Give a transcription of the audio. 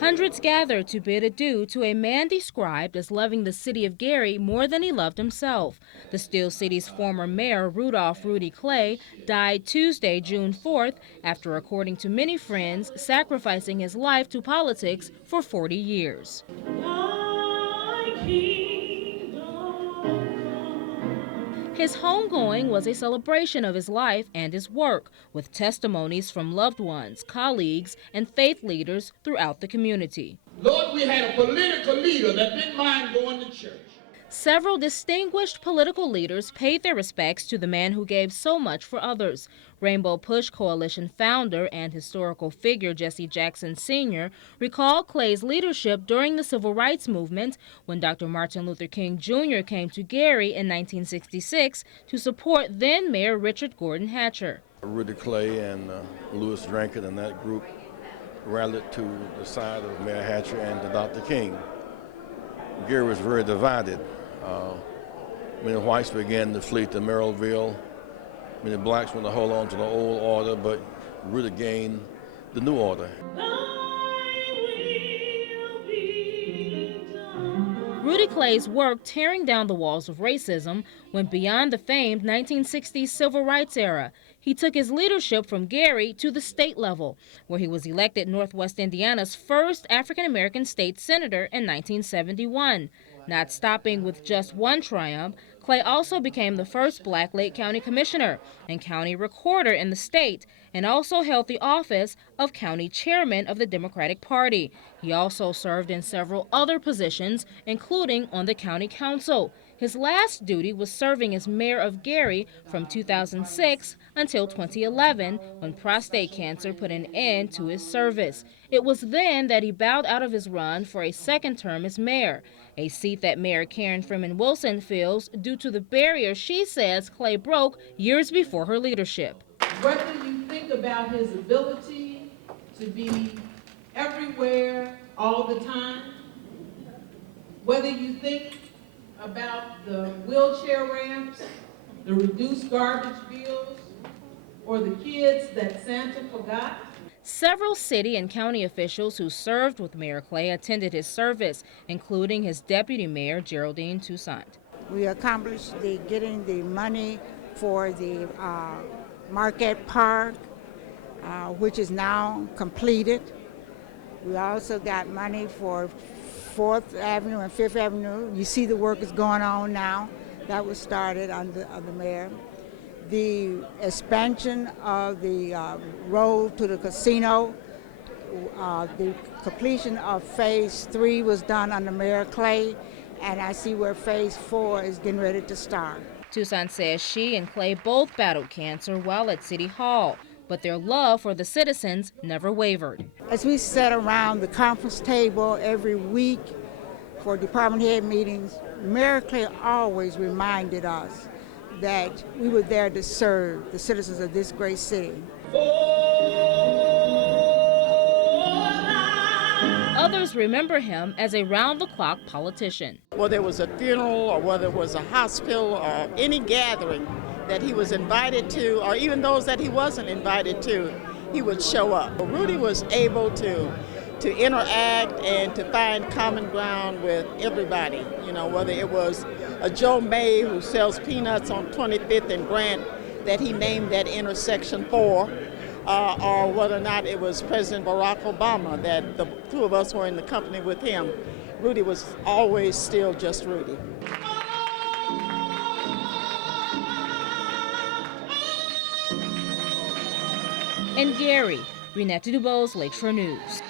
Hundreds gathered to bid adieu to a man described as loving the city of Gary more than he loved himself. The Steel City's former mayor, Rudy Clay, died Tuesday, June 4th, after, according to many friends, sacrificing his life to politics for 40 years. His homegoing was a celebration of his life and his work, with testimonies from loved ones, colleagues, and faith leaders throughout the community. Lord, we had a political leader that didn't mind going to church. Several distinguished political leaders paid their respects to the man who gave so much for others. Rainbow Push Coalition founder and historical figure Jesse Jackson Sr. recalled Clay's leadership during the Civil Rights Movement when Dr. Martin Luther King Jr. came to Gary in 1966 to support then-Mayor Richard Gordon Hatcher. Rudy Clay and Louis Drankin and that group rallied to the side of Mayor Hatcher and to Dr. King. Gary was very divided. Many whites began to flee to Merrillville. Many blacks wanted to hold on to the old order, but Rudy gained the new order. Rudy Clay's work tearing down the walls of racism went beyond the famed 1960s civil rights era. He took his leadership from Gary to the state level, where he was elected Northwest Indiana's first African-American state senator in 1971. Not stopping with just one triumph, Clay also became the first black Lake County commissioner and county recorder in the state, and also held the office of county chairman of the Democratic Party. He also served in several other positions, including on the county council. His last duty was serving as mayor of Gary from 2006 until 2011, when prostate cancer put an end to his service. It was then that he bowed out of his run for a second term as mayor, a seat that Mayor Karen Freeman Wilson fills due to the barrier she says Clay broke years before her leadership. Whether you think about his ability to be everywhere all the time, whether you think about the wheelchair ramps, the reduced garbage bills, or the kids that Santa forgot. Several city and county officials who served with Mayor Clay attended his service, including his deputy mayor, Geraldine Toussaint. We accomplished getting the money for the Marquette Park, which is now completed. We also got money for 4th Avenue and 5th Avenue. You see the work is going on now. That was started under the mayor. The expansion of the road to the casino, the completion of Phase 3 was done under Mayor Clay, and I see where Phase 4 is getting ready to start. Toussaint says she and Clay both battled cancer while at City Hall, but their love for the citizens never wavered. As we sat around the conference table every week for department head meetings, Mayor Clay always reminded us that we were there to serve the citizens of this great city. Others remember him as a round-the-clock politician. Whether it was a funeral or whether it was a hospital or any gathering that he was invited to, or even those that he wasn't invited to, he would show up. Rudy was able to interact and to find common ground with everybody, whether it was a Joe May who sells peanuts on 25th and Grant that he named that intersection for, or whether or not it was President Barack Obama that the two of us were in the company with him. Rudy was always still just Rudy. In Gary, Renetta Dubose, Lakeshore News.